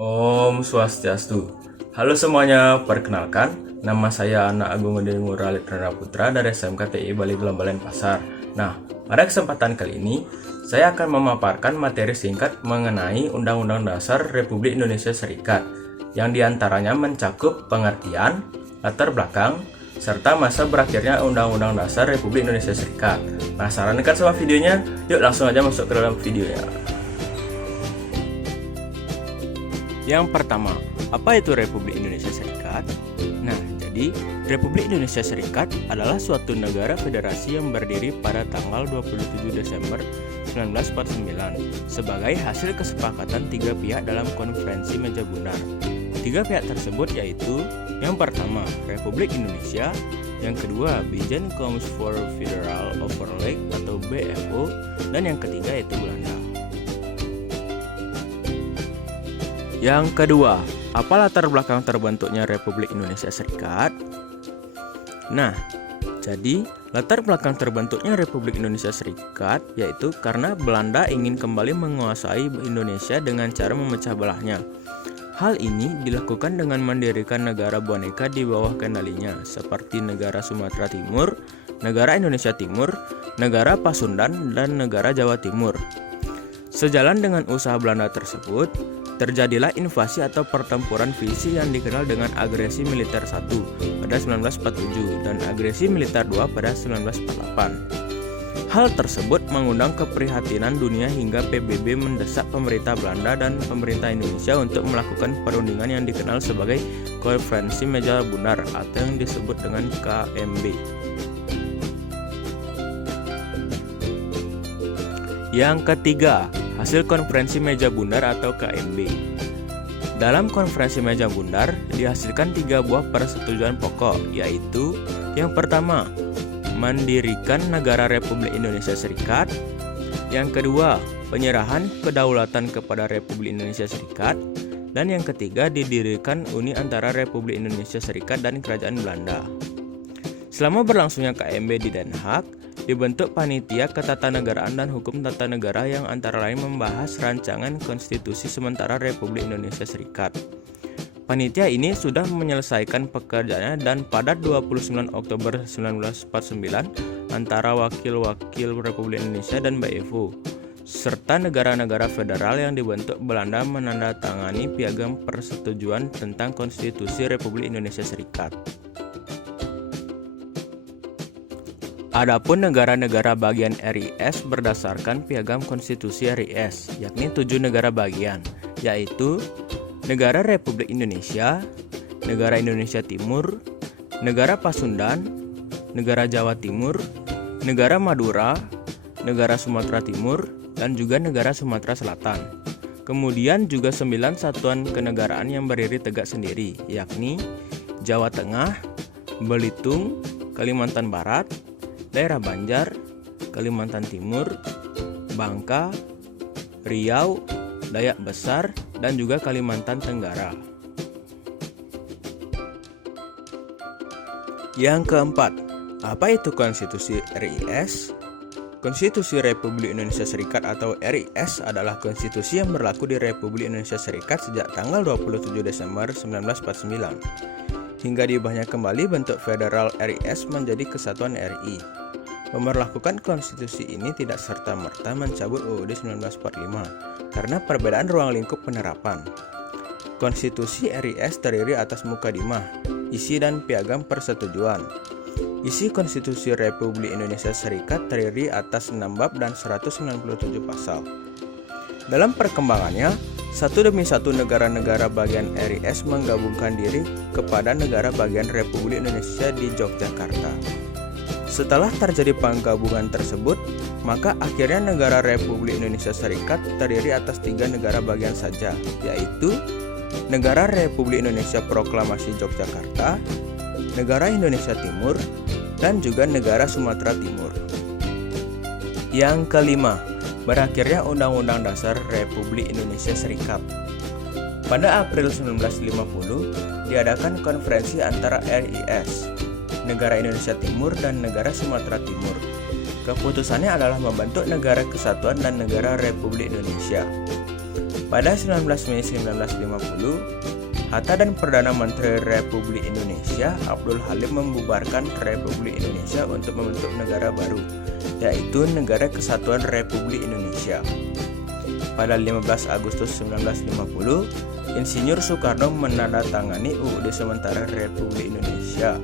Om Swastiastu. Halo semuanya, perkenalkan, nama saya Anak Agung Udin Muralit Putra dari SMKTI Bali Gelambalen Pasar. Nah, pada kesempatan kali ini, saya akan memaparkan materi singkat mengenai Undang-Undang Dasar Republik Indonesia Serikat, yang diantaranya mencakup pengertian, latar belakang, serta masa berakhirnya Undang-Undang Dasar Republik Indonesia Serikat. Penasaran kan sama videonya? Yuk langsung aja masuk ke dalam videonya. Yang pertama, apa itu Republik Indonesia Serikat? Nah, jadi Republik Indonesia Serikat adalah suatu negara federasi yang berdiri pada tanggal 27 Desember 1949 sebagai hasil kesepakatan tiga pihak dalam konferensi meja bundar. Tiga pihak tersebut yaitu yang pertama Republik Indonesia, yang kedua Bijen Comes for Federal Overleg atau BFO, dan yang ketiga yaitu Belanda. Yang kedua, apa latar belakang terbentuknya Republik Indonesia Serikat? Nah, jadi latar belakang terbentuknya Republik Indonesia Serikat yaitu karena Belanda ingin kembali menguasai Indonesia dengan cara memecah belahnya. Hal ini dilakukan dengan mendirikan negara boneka di bawah kendalinya, seperti negara Sumatera Timur, negara Indonesia Timur, negara Pasundan, dan negara Jawa Timur. Sejalan dengan usaha Belanda tersebut, terjadilah invasi atau pertempuran fisik yang dikenal dengan agresi militer 1 pada 1947 dan agresi militer 2 pada 1948. Hal tersebut mengundang keprihatinan dunia hingga PBB mendesak pemerintah Belanda dan pemerintah Indonesia untuk melakukan perundingan yang dikenal sebagai Konferensi Meja Bundar atau yang disebut dengan KMB. Yang ketiga, hasil Konferensi Meja Bundar atau KMB. Dalam Konferensi Meja Bundar dihasilkan tiga buah persetujuan pokok, yaitu yang pertama, mendirikan negara Republik Indonesia Serikat. Yang kedua, penyerahan kedaulatan kepada Republik Indonesia Serikat. Dan yang ketiga, didirikan uni antara Republik Indonesia Serikat dan Kerajaan Belanda. Selama berlangsungnya KMB di Den Haag, dibentuk Panitia Ketatanegaraan dan Hukum Tata Negara yang antara lain membahas rancangan konstitusi sementara Republik Indonesia Serikat. Panitia ini sudah menyelesaikan pekerjaannya dan pada 29 Oktober 1949 antara wakil-wakil Republik Indonesia dan BFO serta negara-negara federal yang dibentuk Belanda menandatangani piagam persetujuan tentang konstitusi Republik Indonesia Serikat. Adapun negara-negara bagian RIS berdasarkan piagam konstitusi RIS, yakni 7 negara bagian, yaitu Negara Republik Indonesia, Negara Indonesia Timur, Negara Pasundan, Negara Jawa Timur, Negara Madura, Negara Sumatera Timur, dan juga Negara Sumatera Selatan. Kemudian juga 9 satuan kenegaraan yang berdiri tegak sendiri, yakni Jawa Tengah, Belitung, Kalimantan Barat, Daerah Banjar, Kalimantan Timur, Bangka, Riau, Dayak Besar, dan juga Kalimantan Tenggara. Yang keempat, apa itu Konstitusi RIS? Konstitusi Republik Indonesia Serikat atau RIS adalah konstitusi yang berlaku di Republik Indonesia Serikat sejak tanggal 27 Desember 1949. Hingga diubahnya kembali bentuk federal RIS menjadi Kesatuan RI. Memperlakukan konstitusi ini tidak serta-merta mencabut UUD 1945 karena perbedaan ruang lingkup penerapan. Konstitusi RIS terdiri atas mukadimah, isi dan piagam persetujuan. Isi Konstitusi Republik Indonesia Serikat terdiri atas 6 bab dan 197 pasal. Dalam perkembangannya, satu demi satu negara-negara bagian RIS menggabungkan diri kepada negara bagian Republik Indonesia di Yogyakarta. Setelah terjadi penggabungan tersebut, maka akhirnya negara Republik Indonesia Serikat terdiri atas 3 negara bagian saja, yaitu Negara Republik Indonesia Proklamasi Yogyakarta, Negara Indonesia Timur, dan juga Negara Sumatera Timur. Yang kelima, berakhirnya Undang-Undang Dasar Republik Indonesia Serikat. Pada April 1950, diadakan konferensi antara RIS, Negara Indonesia Timur, dan Negara Sumatera Timur. Keputusannya adalah membentuk Negara Kesatuan dan Negara Republik Indonesia. Pada 19 Mei 1950, Hatta dan Perdana Menteri Republik Indonesia Abdul Halim membubarkan Republik Indonesia untuk membentuk negara baru, yaitu Negara Kesatuan Republik Indonesia. Pada 15 Agustus 1950, Insinyur Soekarno menandatangani UUD Sementara Republik Indonesia.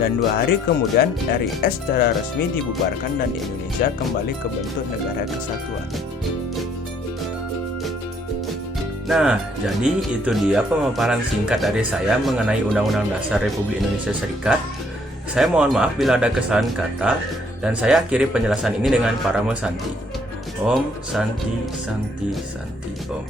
Dan 2 hari kemudian RIS secara resmi dibubarkan dan Indonesia kembali ke bentuk negara kesatuan. Nah, jadi itu dia pemaparan singkat dari saya mengenai Undang-Undang Dasar Republik Indonesia Serikat. Saya mohon maaf bila ada kesalahan kata, dan saya akhiri penjelasan ini dengan Paramo Santi. Om Santi Santi Santi Om.